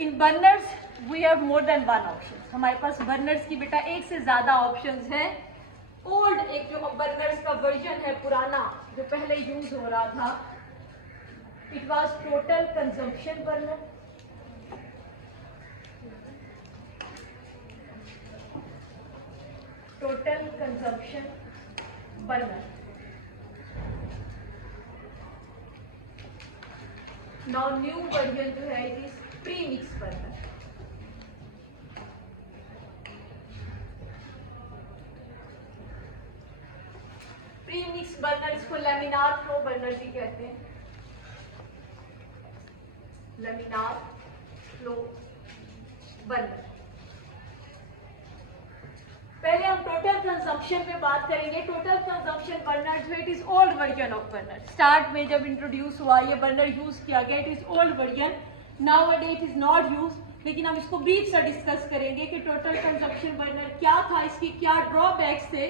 In burners we have more than one option. हमारे पास Berners की बेटा एक से ज्यादा ऑप्शंस हैं। ओल्ड एक जो बर्नर्स का वर्जन है पुराना जो पहले यूज हो रहा था, it was total consumption burner. Total consumption burner. Now new version जो है it is pre mix burner. Pre mix burner इसको लैमिनार फ्लो बर्नर भी कहते हैं। Laminar flow burner. पहले हम टोटल कंजम्पशन पे बात करेंगे। टोटल कंजम्पशन बर्नर जो it is old version of burner. Start में जब इंट्रोड्यूस हुआ ये बर्नर यूज किया गया, it is old version, now a day it is not use. लेकिन हम इसको ब्रीफ से डिस्कस करेंगे कि टोटल कंजम्पशन बर्नर क्या था, इसके क्या ड्रॉबैक्स थे,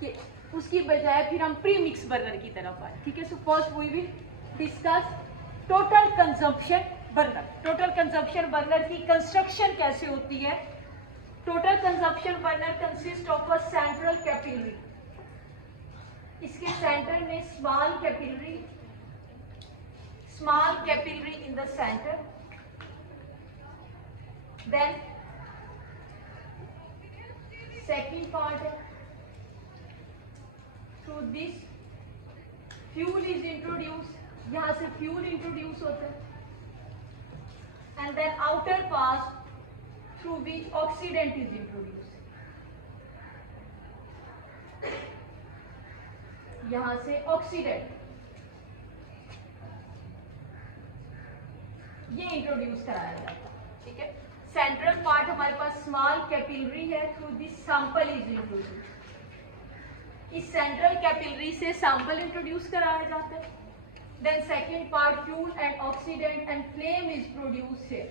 कि उसकी बजाय फिर हम प्री मिक्स बर्नर की तरफ आए। ठीक है, so first we will discuss total consumption burner. Total consumption burner की कंस्ट्रक्शन कैसे होती है। Total consumption burner consist of a central capillary. इसके सेंटर में small capillary in the centre, then second part है through this fuel is introduce, यहां से fuel introduce होता है, and then outer pass through which oxidant is introduced. यहां से oxidant ये इंट्रोड्यूस कराया जाता है। ठीक है, सेंट्रल पार्ट हमारे पास स्मॉल कैपिलरी है, through this sample is introduce. इस सेंट्रल कैपिलरी से सैंपल इंट्रोड्यूस कराया जाता है। Then second part fuel and oxidant and flame is produce है,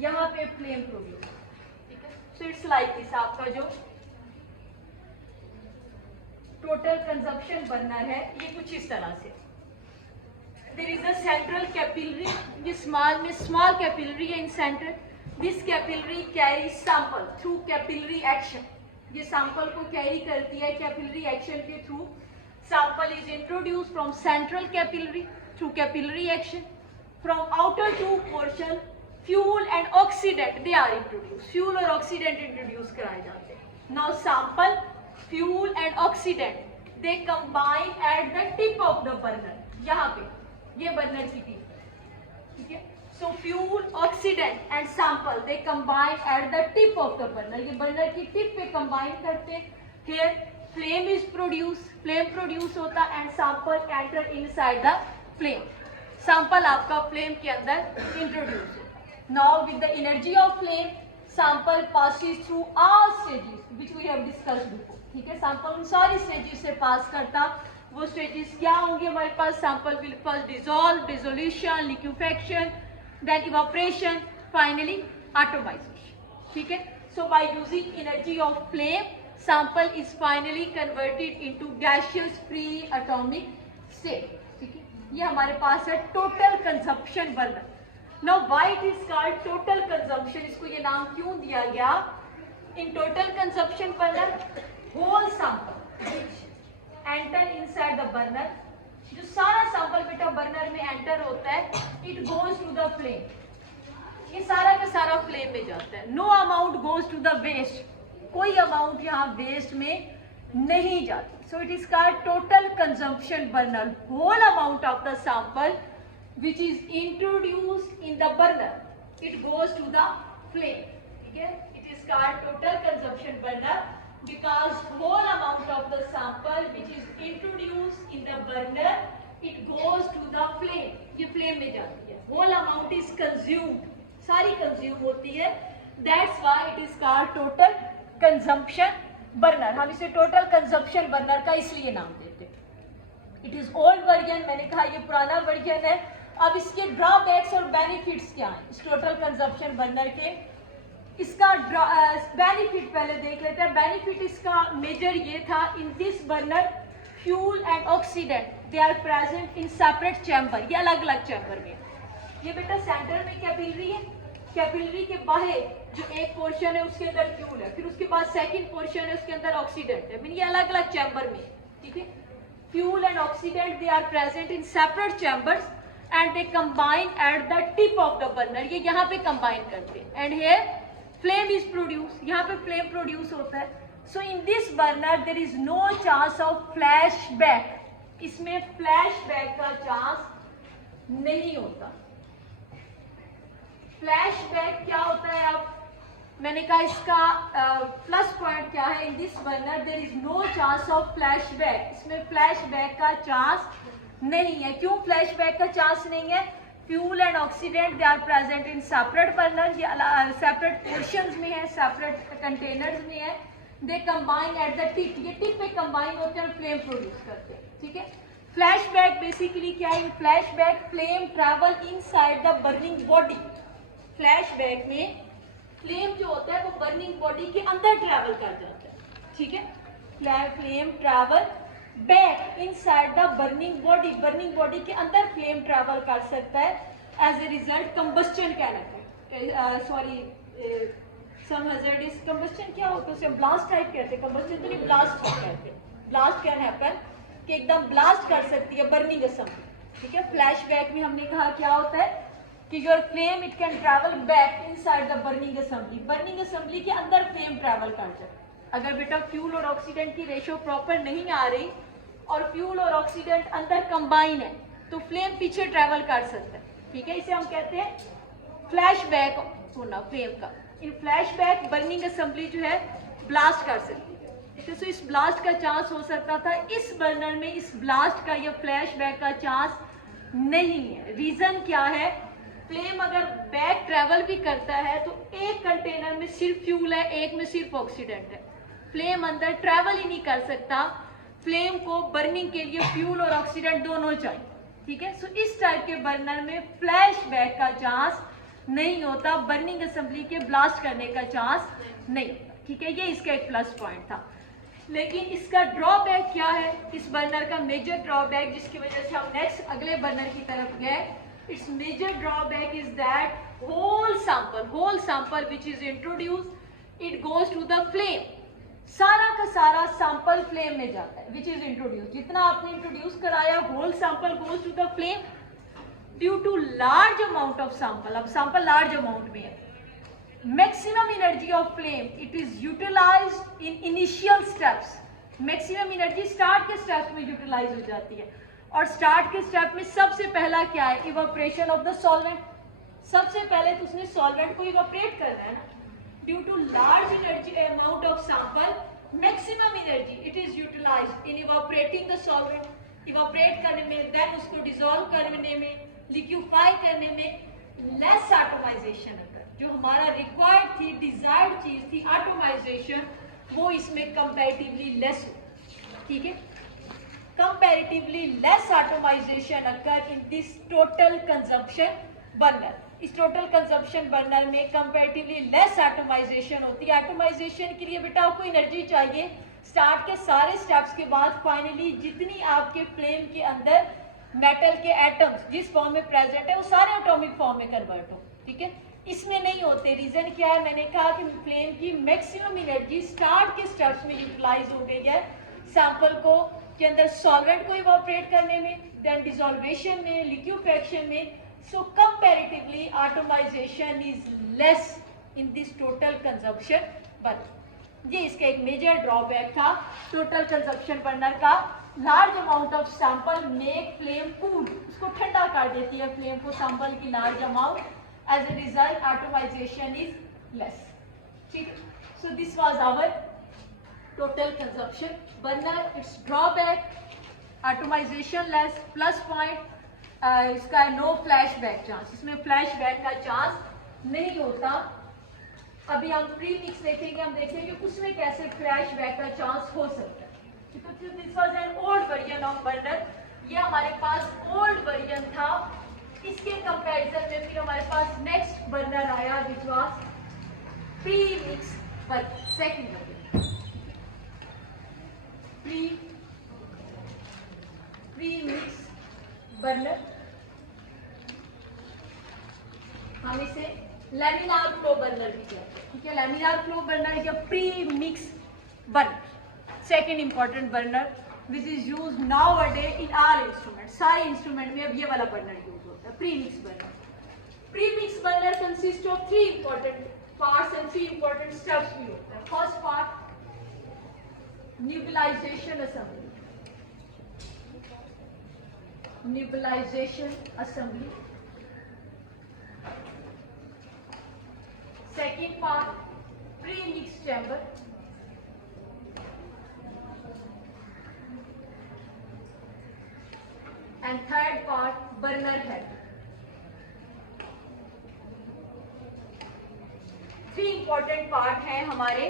यहाँ पे फ्लेम प्रोड्यूस। ठीक है, सो इट्स लाइक दिस। आपका जो टोटल कंजम्पशन बर्नर है ये कुछ इस तरह से। There is a central capillary, ये स्मॉल में स्मॉल कैपिलरी है in centre. This capillary carry sample through capillary action. ये सैंपल को कैरी करती है कैपिलरी एक्शन के through. Sample is introduce from central capillary through capillary action. From outer two portion fuel and oxidant they are introduce. Fuel और oxidant introduce कराए जाते हैं। Now sample, fuel and oxidant they combine at the tip of the burner. यहाँ पे ये burner की tip. ठीक है, so fuel, oxidant and sample they combine at the tip of the burner. ये बर्नर की टिप पे कंबाइन करते हैं। Here flame is produce, flame produce होता and sample enter inside the flame. Sample आपका फ्लेम के अंदर इंट्रोड्यूस है। Now with the energy of flame, sample passes through all stages which we have discussed before. ठीक है, sample उन सारी stages से पास करता। वो स्टेजेस क्या होंगे हमारे पास? Sample will first dissolve, dissolution, liquefaction, then evaporation, finally atomisation. ठीक है, so by using energy of flame sample is finally converted into gaseous free atomic state. ठीक है, ये हमारे पास है total consumption burner. Now why it is called total consumption? इसको ये नाम क्यों दिया गया? In total consumption burner, whole sample which enter inside the burner, जो सारा सैंपल बेटा बर्नर में एंटर होता है, it goes to the flame. ये सारा का सारा फ्लेम में जाता है। No amount goes to the waste. कोई अमाउंट यहाँ वेस्ट में नहीं जाती। So it is called total consumption burner. Whole amount of the sample which is introduced in the burner, it goes to the flame. Okay, it is called total consumption burner because whole amount of the sample which is introduced in the burner, it goes to the flame. ये flame में जाती है। whole amount is consumed, सारी consume होती है। that's why it is called total consumption burner. हम इसे total consumption burner का इसलिए नाम देते हैं। it is old version, मैंने कहा ये पुराना वर्जन है। अब इसके ड्रॉबैक्स और बेनिफिट्स क्या हैं इस टोटल कंजम्पशन बर्नर के? इसका बेनिफिट पहले देख लेते हैं। बेनिफिट इसका मेजर ये था, in this burner fuel and oxidant they are present in separate chamber. ये अलग अलग चैम्बर में। ये बेटा सेंटर में कैपिलरी है, कैपिलरी के बाहर जो एक पोर्शन है उसके अंदर फ्यूल है, फिर उसके बाद सेकंड पोर्शन है उसके अंदर ऑक्सीडेंट है, मीन ये अलग अलग चैम्बर में, ठीक है। Fuel and oxidant they are present in separate chambers and they combine at the tip of the burner, ये यहाँ पे कंबाइन करते हैं and here flame is produce, यहाँ पे फ्लेम प्रोड्यूस होता है। So in this burner there is no chance of flash back, इसमें फ्लैश बैक का चांस नहीं होता। फ्लैश बैक क्या होता है, अब मैंने कहा इसका प्लस पॉइंट क्या है, in this burner there is no chance of flash back, इसमें फ्लैश बैक का चांस नहीं है। क्यों फ्लैश बैक का चांस नहीं है? Fuel and oxidant they are present in separate burner, ये सेपरेट पोर्शंस में है, सेपरेट कंटेनर्स में है। They combine at the tip, ये टिप पे कंबाइन होते हैं और फ्लेम प्रोड्यूस करते हैं, ठीक है। फ्लैश बैक बेसिकली क्या है, in flash back flame travel inside the burning body, flash back में फ्लेम जो होता है वो बर्निंग बॉडी के अंदर ट्रैवल कर जाता है, ठीक है। Flame travel back inside the burning body के अंदर फ्लेम ट्रैवल कर सकता है। As a result combustion can happen, some hazardous combustion क्या होता है, उसे ब्लास्ट टाइप कहते हैं, कंबस्टन तो नहीं ब्लास्ट कहते हैं। ब्लास्ट कैन हैपन कि एकदम ब्लास्ट कर सकती है बर्निंग असेंबली, ठीक है। फ्लैश बैक में हमने कहा क्या होता है कि your flame it can travel back inside the burning assembly के अंदर फ्लेम ट्रैवल कर जाए। अगर बेटा फ्यूल और ऑक्सीडेंट की रेशियो प्रॉपर नहीं आ रही और फ्यूल और ऑक्सीडेंट अंदर कंबाइन है तो फ्लेम पीछे ट्रैवल कर सकता है, ठीक है। इसे हम कहते हैं फ्लैश बैक होना फ्लेम का। इन फ्लैश बैक बर्निंग असेंबली जो है ब्लास्ट कर सकती है, ठीक है। सो इस ब्लास्ट का चांस हो सकता था, इस बर्नर में इस ब्लास्ट का या फ्लैश बैक का चांस नहीं है। रीजन क्या है, फ्लेम अगर बैक ट्रैवल भी करता है तो एक कंटेनर में सिर्फ फ्यूल है, एक में सिर्फ ऑक्सीडेंट है, फ्लेम अंदर ट्रैवल ही नहीं कर सकता। फ्लेम को बर्निंग के लिए फ्यूल और ऑक्सीडेंट दोनों चाहिए, ठीक है। सो इस टाइप के बर्नर में फ्लैश बैक का चांस नहीं होता, बर्निंग असेंबली के ब्लास्ट करने का चांस नहीं होता, ठीक है। ये इसका एक प्लस पॉइंट था। लेकिन इसका ड्रॉबैक क्या है, इस बर्नर का मेजर ड्रॉबैक जिसकी वजह से हम नेक्स्ट अगले बर्नर की तरफ गए, its major drawback is that whole sample which is introduced it goes to the flame, सारा का सारा सैंपल फ्लेम में जाता है, which is introduced, जितना आपने इंट्रोड्यूस कराया whole sample goes to the flame due to large amount of sample। अब सैंपल लार्ज अमाउंट में है, maximum energy of flame it is utilised in initial steps, maximum energy start के steps में utilise हो जाती है। और स्टार्ट के स्टेप में सबसे पहला क्या है, इवापोरेशन ऑफ द सॉल्वेंट। सबसे पहले तो उसने सॉल्वेंट को इवापोरेट करना है ना। Due to large energy amount of sample, maximum energy it is utilised in evaporating the solvent, evaporate करने में, देन उसको डिसॉल्व करने में, लिक्विफाई करने में लेस एटमाइजेशन होता है। जो हमारा रिक्वायर्ड थी, डिजायर्ड चीज थी एटमाइजेशन, वो इसमें कंपैरेटिवली लेस हो, ठीक है। comparatively less atomization occur in this total consumption burner। इस total consumption burner में comparatively less atomization होती है। atomization के लिए बेटा आपको एनर्जी चाहिए, स्टार्ट के सारे स्टेप्स के बाद फाइनली जितनी आपके फ्लेम के अंदर मेटल के एटम्स जिस फॉर्म में प्रेजेंट है वो सारे एटॉमिक फॉर्म में कन्वर्ट हो, ठीक है। इसमें नहीं होते। रीजन क्या है, मैंने कहा कि फ्लेम की मैक्सिमम एनर्जी स्टार्ट के स्टेप्स में यूटिलाइज हो गई है, सैंपल को के अंदर सॉल्वेंट को इवापोरेट करने में, देन डिसॉल्वेशन में, लिक्विफेक्शन में। So comparatively atomisation is less in this total consumption burner. ये इसका एक मेजर ड्रॉबैक था टोटल कंजम्पशन बर्नर का। Large amount of sample make flame cool, उसको ठंडा कर देती है फ्लेम को, सैंपल की large amount, as a result atomisation is less, ठीक है। So this was our total consumption burner, its drawback atomization less, plus point इसका no flashback chance, इसमें flashback का चांस नहीं होता। अभी हम प्री मिक्स देखेंगे, हम देखेंगे उसमें कैसे flashback का चांस हो सकता है। तो this was an old version of burner, ये हमारे पास ओल्ड वर्जन था। इसके कंपैरिजन में फिर हमारे पास नेक्स्ट बर्नर आया which was pre mix burner, second burner pre mix burner. हम इसे लैमिनार फ्लो बर्नर भी कहते हैं, ठीक है। लैमिनार फ्लो बर्नर या pre mix burner, second important burner which is use nowadays in our instrument. सारे instrument में अब ये वाला बर्नर यूज होता है, pre mix burner. Pre mix burner consist of 3 important parts and 3 important steps भी होते हैं। First part nebulisation assembly, nebulisation assembly. Second part pre mix chamber, and third part burner head. 3 important part हैं हमारे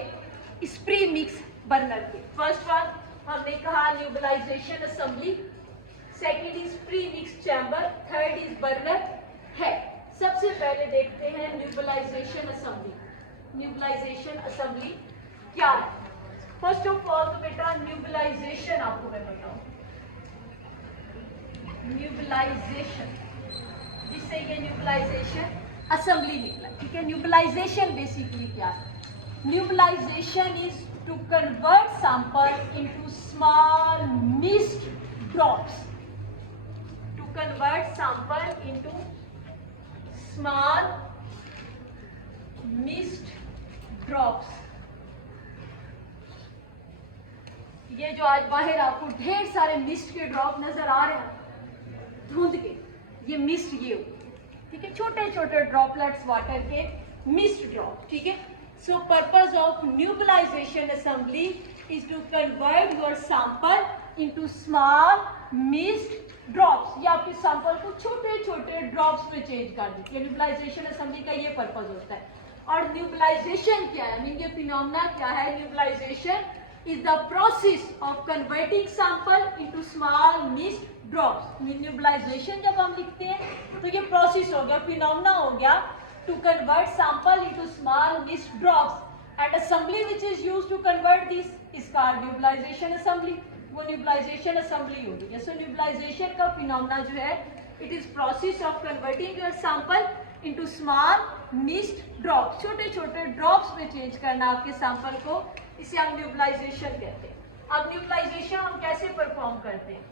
इस pre mix burner के। First one हमने कहा nebulisation assembly, second is pre mix chamber, third is burner head. सबसे पहले देखते हैं न्यूबलाइजेशन असेंबली। न्यूबलाइजेशन असेंबली क्या है? फर्स्ट ऑफ ऑल तो बेटा न्यूबलाइजेशन आपको मैं बताऊं, न्यूबलाइजेशन, जिससे ये न्यूबलाइजेशन असेंबली निकला, ठीक है। न्यूबलाइजेशन बेसिकली क्या है? Nebulisation is to convert sample into small mist drops, to convert sample into small mist drops. ये जो आज बाहर आपको ढेर सारे मिस्ट के ड्रॉप नजर आ रहे हैं धुंध के, ये मिस्ट ये होती है, ठीक है, छोटे छोटे ड्रॉपलेट्स वाटर के, मिस्ट ड्रॉप, ठीक है। So purpose of nebulisation assembly is to convert your sample into small mist drops. ये आपके सैंपल को छोटे छोटे ड्रॉप्स में चेंज कर देती है। न्यूबलाइजेशन असेंबली का ये पर्पस होता है। और न्यूबलाइजेशन क्या है, मीन ये फिनोमेना क्या है? न्यूबलाइजेशन is the process of converting sample into small mist drops. न्यूबलाइजेशन जब हम लिखते हैं तो ये प्रोसेस हो गया, फिनोमेना हो गया, to convert sample into small mist drops, and assembly which is used to convert this is called न्यूबलाइजेशन assembly. वो न्यूबलाइजेशन असेंबली हो गई है। सो न्यूबलाइजेशन का फिनोमेना जो है, it is process of converting your sample into small mist drops, छोटे छोटे drops में चेंज करना आपके सैंपल को, इसे हम न्यूबलाइजेशन कहते हैं। अब न्यूबलाइजेशन हम कैसे परफॉर्म करते हैं?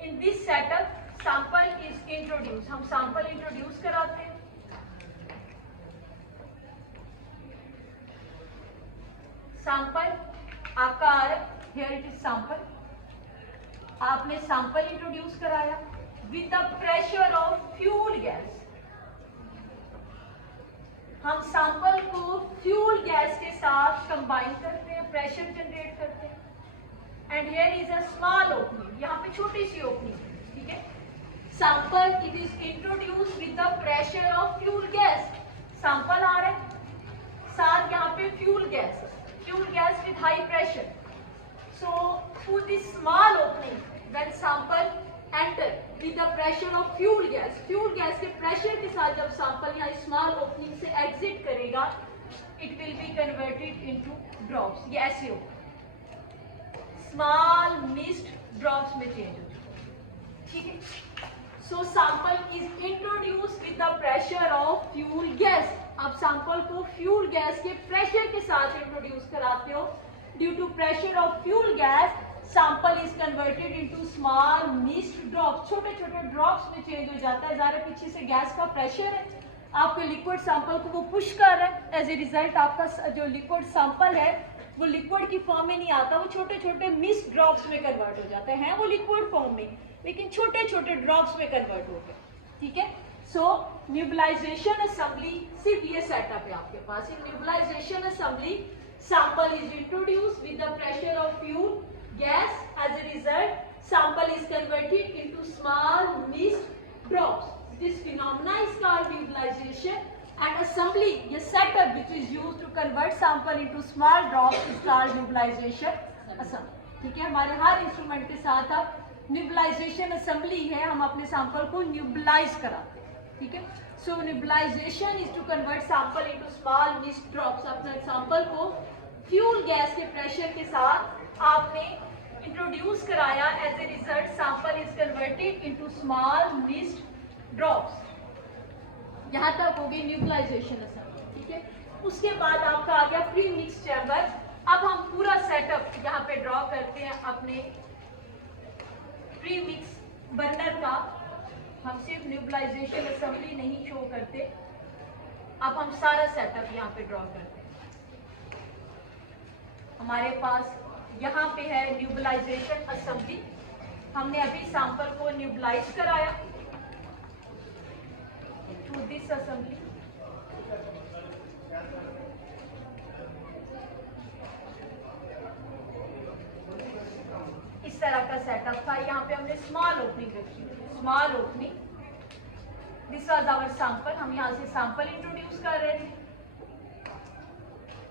In this setup sample is introduce, हम सैंपल इंट्रोड्यूस कराते हैं। सैंपल आपका आ रहा है, हियर इट इज सैंपल, आपने सैंपल इंट्रोड्यूस कराया with the pressure of fuel gas. हम सैंपल को फ्यूल गैस के साथ कंबाइन करते हैं, प्रेशर जनरेट करते हैं। And here is a small opening, यहाँ पे छोटी सी ओपनिंग, ठीक है। Sample it is introduce with the pressure of fuel gas. Sample आ रहा है, साथ यहाँ पे fuel gas with high pressure. So through this small opening when sample enter with the pressure of fuel gas के pressure के साथ जब सैंपल यहाँ स्मॉल ओपनिंग से एग्जिट करेगा, it will be converted into drops. ये ऐसे होगा, स्मॉल मिस्ट ड्रॉप्स में चेंज हो जाएगा, ठीक है। So sample is introduce with the pressure of fuel gas. अब सैंपल को फ्यूल गैस के प्रेशर के साथ इंट्रोड्यूस कराते हो। Due to pressure of fuel gas sample is converted into small mist drops, छोटे छोटे ड्रॉप्स में चेंज हो जाता है। ज़रा पीछे से गैस का प्रेशर है, आपके लिक्विड सैंपल को वो पुश कर रहा है। एज ए रिजल्ट आपका जो लिक्विड सैंपल है वो लिक्विड की फॉर्म में नहीं आता, वो छोटे छोटे मिस्ट ड्रॉप्स में कन्वर्ट हो जाते हैं। वो लिक्विड फॉर्म में, लेकिन छोटे छोटे ड्रॉप्स में कन्वर्ट हो गए, ठीक है। सो न्यूबलाइजेशन असेंबली सिर्फ ये सेटअप है आपके पास। In nebulization assembly sample is introduce with the pressure of fuel gas. As a result, sample is converted into small mist drops. This phenomena is called न्यूबलाइजेशन, and assembly, ये setup which is used to convert sample into small drops is called न्यूबलाइजेशन assembly. ठीक है, हमारे हर instrument के साथ अब न्यूबलाइजेशन assembly है, हम अपने सैंपल को न्यूबलाइज कराते हैं, ठीक है। So nebulization is to convert sample into small mist drops. अपने सैंपल को फ्यूल गैस के प्रेशर के साथ आपने इंट्रोड्यूस कराया। As a result sample is converted into small mist drops. यहाँ तक हो गई न्यूट्रलाइजेशन असेंबली, ठीक है। उसके बाद आपका आ गया प्री मिक्स चैम्बर। अब हम पूरा सेटअप यहाँ पे ड्रॉ करते हैं अपने प्री मिक्स बर्नर का। हम सिर्फ न्यूट्रलाइजेशन असेंबली नहीं शो करते, अब हम सारा सेटअप यहाँ पे ड्रॉ करते हैं। हमारे पास यहाँ पे है न्यूट्रलाइजेशन असेंबली। हमने अभी सैंपल को न्यूट्रलाइज कराया थ्रू दिस असेंबली। इस तरह का सेटअप था। यहाँ पे हमने स्मॉल ओपनिंग रखी, small opening. This was our sample. हम यहाँ से सैंपल इंट्रोड्यूस कर रहे थे।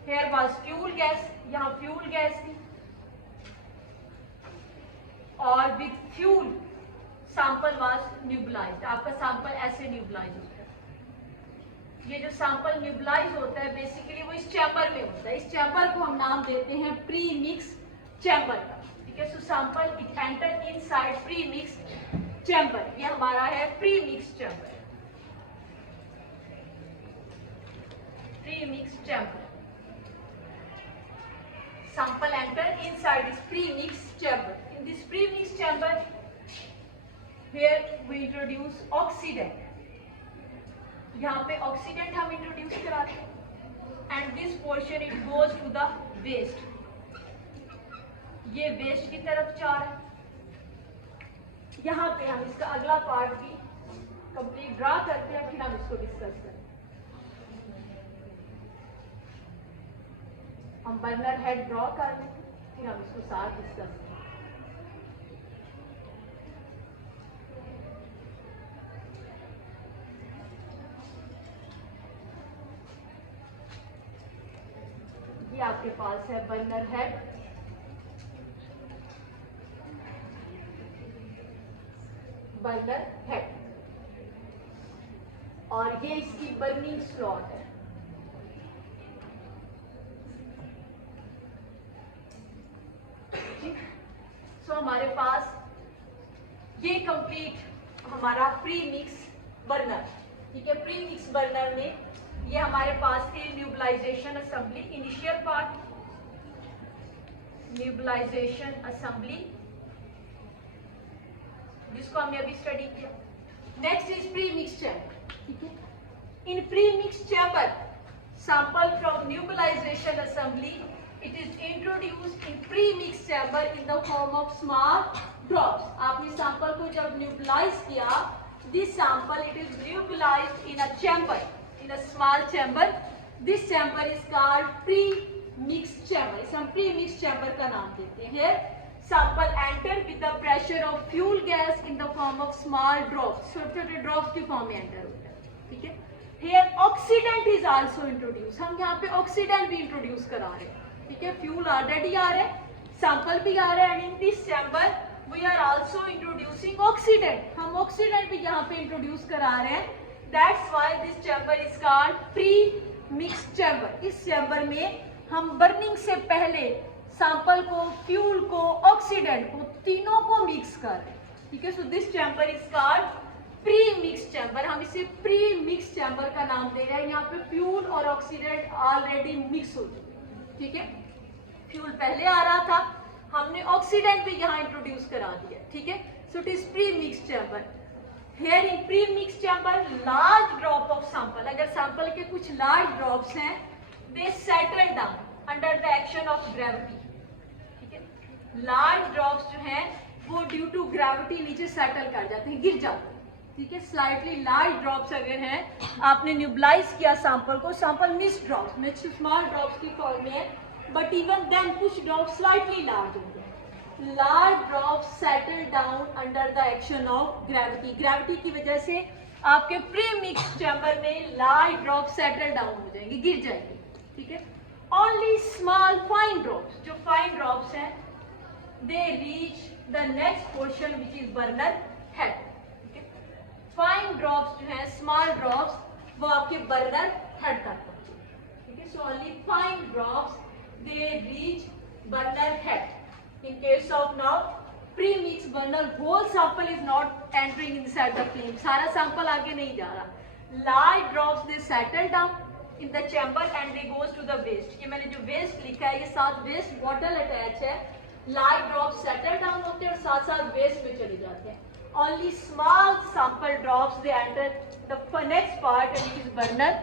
हेयर वाज फ्यूल गैस, यहाँ फ्यूल गैस थी और with fuel sample was neutralised. आपका सैंपल ऐसे न्यूट्रलाइज होता है। ये जो सैंपल न्यूट्रलाइज होता है बेसिकली वो इस चैम्बर में होता है। इस चैम्बर को हम नाम देते हैं प्री मिक्स चैम्बर का, ठीक है। So sample it enter inside pre mix chamber. ये हमारा है pre mix chamber, pre mix chamber. Sample enter inside this pre-mix chamber. In this pre-mix chamber, here we introduce oxidant. यहाँ पे oxidant हम introduce कराते हैं and this portion it goes to the waste. ये waste की तरफ जा रहा है। यहाँ पे हम इसका अगला पार्ट भी complete ड्रा करते हैं, फिर हम इसको डिस्कस करें। हम बर्नर हेड ड्रॉ कर लें, फिर हम इसको साथ डिस्कस करें। ये आपके पास है बर्नर हेड, बर्नर हेड, और ये इसकी बर्निंग स्लॉट है। तो हमारे पास ये कंप्लीट हमारा प्री मिक्स बर्नर, ठीक है। प्री मिक्स बर्नर में ये हमारे पास थी neutralisation assembly, initial part neutralisation assembly, जिसको हमने अभी स्टडी किया। Next is pre mix chamber, ठीक है। In pre mix chamber sample from neutralisation assembly it is introduced in pre-mix chamber in the form of small drops. आपने sample को जब neutralise किया, this sample it is neutralized in a chamber, in a small chamber. This chamber is called pre-mix chamber. इसे हम pre-mix chamber का नाम देते हैं। Sample enter with the pressure of fuel gas in the form of small drops. छोटे-छोटे drops के form में enter होता है, ठीक है। Here oxidant is also introduced. हम यहाँ पे oxidant भी इंट्रोड्यूस करा रहे हैं, ठीक है। फ्यूल ऑलरेडी आ रहा है, सैंपल भी आ रहा है, and in this chamber we are also introducing oxidant. हम ऑक्सीडेंट भी यहाँ पे इंट्रोड्यूस करा रहे हैं। That's why this chamber is called pre mix chamber. इस चैम्बर में हम बर्निंग से पहले सैंपल को, फ्यूल को, ऑक्सीडेंट को, तीनों को मिक्स कर रहे हैं, ठीक है। So this chamber is called pre mix chamber. हम इसे प्री मिक्स चैम्बर का नाम दे रहे हैं। यहाँ पे फ्यूल और ऑक्सीडेंट ऑलरेडी मिक्स हो चुके हैं, ठीक है। फ्यूल पहले आ रहा था, हमने ऑक्सीडेंट भी यहाँ इंट्रोड्यूस करा दिया, ठीक है। So it is pre mix chamber. Here in pre mix chamber large drop of sample, अगर सैंपल के कुछ लार्ज ड्रॉप्स हैं, they settle down under the action of gravity, ठीक है। लार्ज ड्रॉप्स जो हैं वो ड्यू टू ग्रेविटी नीचे सेटल कर जाते हैं, गिर जाते हैं, ठीक है। स्लाइटली लार्ज ड्रॉप्स अगर हैं, आपने न्यूट्रलाइज किया सैंपल को, सैंपल मिक्स्ड ड्रॉप्स में स्मॉल ड्रॉप्स की फॉर्म में है, but even then कुछ drops slightly large होंगे। Large drops settle down under the action of gravity. Gravity की वजह से आपके pre-mix chamber में large drops settle down हो जाएंगे, गिर जाएंगे, ठीक है। Only small fine drops, जो fine drops हैं, they reach the next portion which is burner head. Okay? Fine drops जो हैं, small drops, वो आपके burner head तक पहुंचे, ठीक है। So only fine drops they reach burner head. In case of now pre-mix burner, whole sample is not entering inside the flame. सारा sample आगे नहीं जा रहा, Light drops they settle down in the chamber and they goes to the waste. ये मैंने जो waste लिखा है, ये साथ waste bottle attach है. Light drops settle down होते हैं और साथ साथ waste में चले जाते हैं. Only small sample drops they enter the next part and it is burner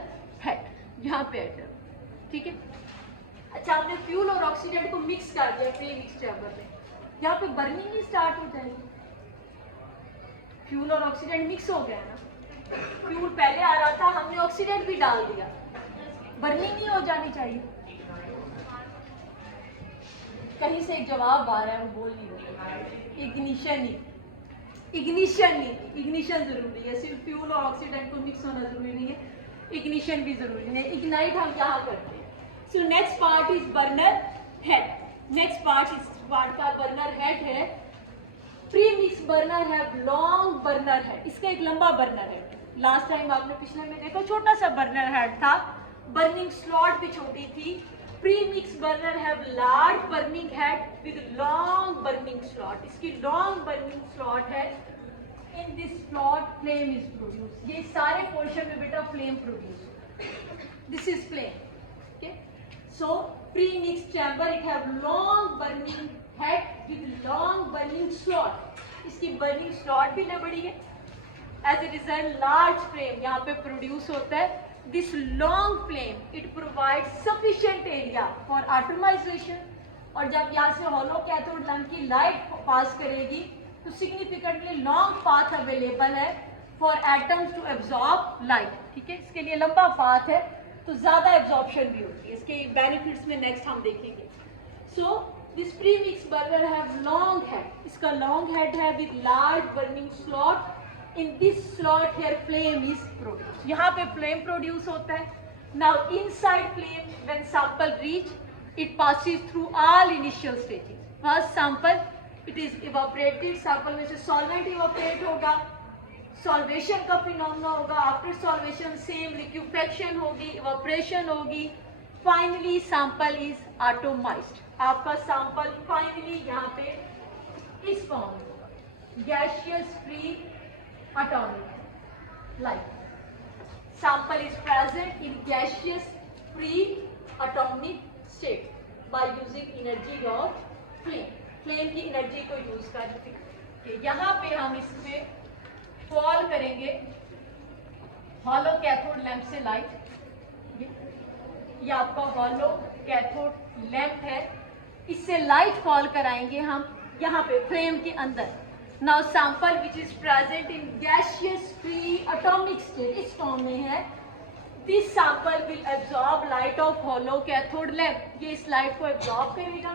head. यहाँ पे enter. ठीक है. अच्छा, हमने फ्यूल और ऑक्सीडेंट को मिक्स कर दिया प्री मिक्स चैम्बर में. यहाँ पे बर्निंग ही स्टार्ट हो जाएगी. फ्यूल और ऑक्सीडेंट मिक्स हो गया ना. फ्यूल पहले आ रहा था, हमने ऑक्सीडेंट भी डाल दिया. बर्निंग नहीं हो जानी चाहिए. कहीं से एक जवाब आ रहा है, वो बोल नहीं रहे. इग्निशन नहीं, इग्निशन नहीं, इग्निशन जरूरी है. सिर्फ फ्यूल और ऑक्सीडेंट को मिक्स होना जरूरी नहीं है, इग्निशन भी जरूरी है. इग्नाइट हम यहाँ करते हैं. So next part is burner head. Next part इस पार्ट का बर्नर हेड है. प्री मिक्स बर्नर है, लॉन्ग बर्नर है. इसका एक लंबा बर्नर है. लास्ट टाइम आपने पिछले में देखा छोटा सा बर्नर हेड था, बर्निंग स्लॉट भी छोटी थी. प्री मिक्स बर्नर है large burning head with long burning slot. इसकी लॉन्ग बर्निंग स्लॉट है. In this slot flame is produce. ये सारे पोर्शन में better flame produce. This is flame. Okay, so pre mix chamber it have long burning head with long burning slot. इसकी burning slot भी बड़ी है. As a result large flame यहाँ पे produce होता है. This long flame it provide sufficient area for atomization. और जब यहाँ से हॉलो कैथोड लैंप की लाइट पास करेगी तो सिग्निफिकेंटली लॉन्ग पाथ अवेलेबल है for atoms to absorb light. ठीक है, इसके लिए लंबा पाथ है तो ज्यादा एब्जॉर्प्शन भी होती है. इसके बेनिफिट्स में नेक्स्ट हम देखेंगे. So this pre mix burner have long head. इसका लॉन्ग हेड है with large burning slot. In this slot here flame is produce. यहाँ पे फ्लेम प्रोड्यूस होता है. Now inside flame when sample reach it passes through all initial stages. First sample it is evaporated. Sample में से solvent evaporate होगा, solvation का phenomena होगा. After solvation same liquefaction होगी, इवापोरेशन होगी. Finally sample is एटमाइज्ड. आपका सैंपल फाइनली यहाँ पे इस फॉर्म में होगा, gaseous free atomic light. Sample is present in gaseous free atomic state by using energy of flame. Flame की एनर्जी को यूज करके यहाँ पे हम इसमें फॉल करेंगे हॉलो कैथोड लैंप से लाइट. ये आपका हॉलो कैथोड लैंप है. इससे लाइट फॉल कराएंगे हम यहाँ पे फ्रेम के अंदर. Now sample which is present in gaseous free atomic state इस फॉर्म में है. This sample will absorb light of hollow cathode lamp. ये इस लाइट को absorb करेगा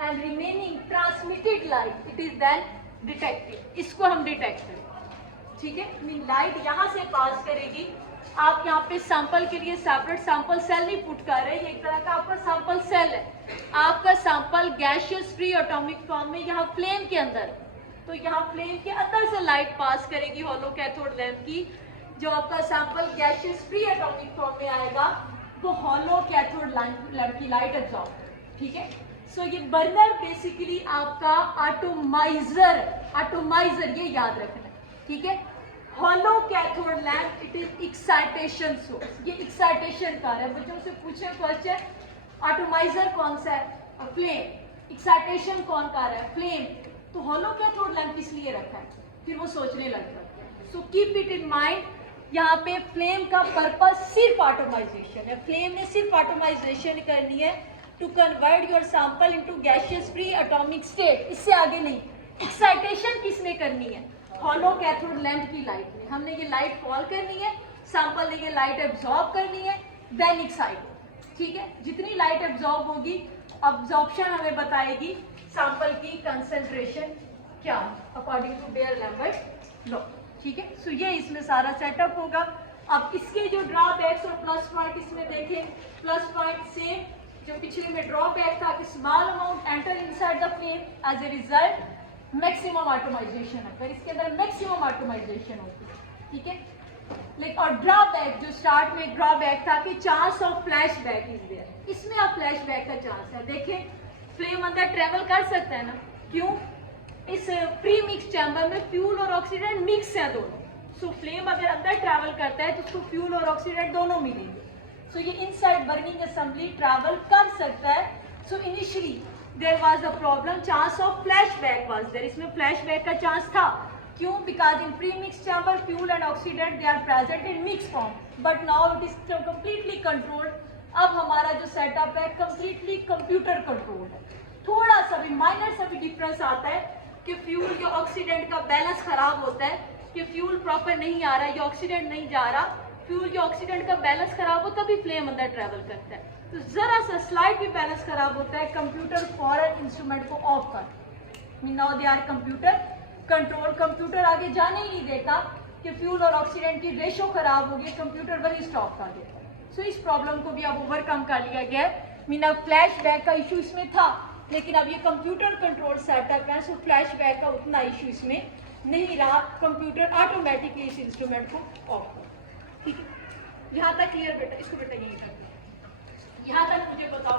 and remaining transmitted light it is then detected. इसको हम डिटेक्ट करेंगे. ठीक है, मीन लाइट यहाँ से पास करेगी. आप यहाँ पे सैंपल के लिए सेपरेट सैंपल सेल नहीं पुट कर रहे. ये एक तरह का आपका सैंपल सेल है. आपका sample gaseous free atomic form में यहाँ फ्लेम के अंदर, तो यहाँ फ्लेम के अंदर से लाइट पास करेगी हॉलो कैथोड लैंप की. जो आपका sample gaseous free atomic form में आएगा वो हॉलो कैथोड लैंप की लाइट एब्जॉर्ब. ठीक है, सो ये बर्नर बेसिकली आपका एटोमाइजर. एटोमाइजर ये याद रखना. ठीक है, hollow cathode lamp it is excitation source. ये एक्साइटेशन कार है. बच्चों से पूछे क्वेश्चन, एटोमाइजर कौन सा है? फ्लेम. एक्साइटेशन कौन कार है? फ्लेम. तो हॉलो कैथोड लैंप किस लिए रखा है? फिर वो सोचने लग जाते हैं. So keep it in mind. यहाँ पे फ्लेम का पर्पस सिर्फ एटमाइजेशन है. फ्लेम ने सिर्फ एटमाइजेशन करनी है to convert your sample into gaseous free atomic state. इससे आगे नहीं. एक्साइटेशन किसने करनी है? हॉलो कैथोड लैंप की लाइट में. हमने ये लाइट फॉल करनी है, सैंपल ने ये लाइट एब्जॉर्ब करनी है, देन एक्साइट. ठीक है, जितनी लाइट एब्जॉर्ब होगी अब्जॉर्प्शन हमें बताएगी सैंपल की कंसंट्रेशन क्या अकॉर्डिंग टू बेयर-लैम्बर्ट लॉ. ठीक है, सो ये इसमें सारा सेटअप होगा. अब इसके जो ड्रॉबैक्स और प्लस पॉइंट इसमें देखें. प्लस पॉइंट सेम जो पिछले में ड्रॉबैक था कि small amount enter inside the flame, as a result maximum atomization है. पर इसके अंदर मैक्सिमम एटमाइजेशन होती है. ठीक है, लेकिन और ड्रॉबैक जो स्टार्ट में ड्रॉबैक था कि chance of flash back is there. इसमें आप फ्लैश बैक का चांस है. देखें फ्लेम अंदर ट्रेवल कर सकता है ना. क्यों? इस प्री मिक्स चैम्बर में फ्यूल और ऑक्सीडेंट मिक्स है दोनों. सो फ्लेम अगर अंदर ट्रैवल करता है तो उसको फ्यूल और ऑक्सीडेंट दोनों मिलेंगे। सो ये इनसाइड बर्निंग असेंबली ट्रैवल कर सकता है। So initially there was a problem, chance of flashback was there, इसमें फ्लैशबैक का चांस था। क्यों? Because in pre mix chamber fuel and oxidant they are present in mix form, but now it is completely controlled. अब हमारा जो setup है completely computer controlled है। थोड़ा सा भी माइनर सा भी डिफरेंस आता है कि फ्यूल या ऑक्सीडेंट का बैलेंस खराब होता है, कि फ्यूल प्रॉपर नहीं आ रहा है या ऑक्सीडेंट नहीं जा रहा, फ्यूल या ऑक्सीडेंट का बैलेंस खराब हो तभी फ्लेम अंदर ट्रेवल करता है। तो जरा सा स्लाइड भी बैलेंस खराब होता है, कंप्यूटर फॉरन इंस्ट्रूमेंट को ऑफ कर, now they are computer control. Computer आगे जाने ही नहीं देता कि फ्यूल और ऑक्सीडेंट की रेशो खराब हो गई, कंप्यूटर वही स्टॉप कर देता है। सो इस प्रॉब्लम को भी अब ओवरकम कर लिया गया है। मीना फ्लैशबैक का इशू इसमें था, लेकिन अब ये कंप्यूटर कंट्रोल सेटअप है, सो फ्लैशबैक का उतना इशू इसमें नहीं रहा। कंप्यूटर ऑटोमेटिकली इस इंस्ट्रूमेंट को ऑफ कर, ठीक है। यहाँ तक क्लियर बेटा? इसको बेटा यही कर, यहाँ तक मुझे बताओ।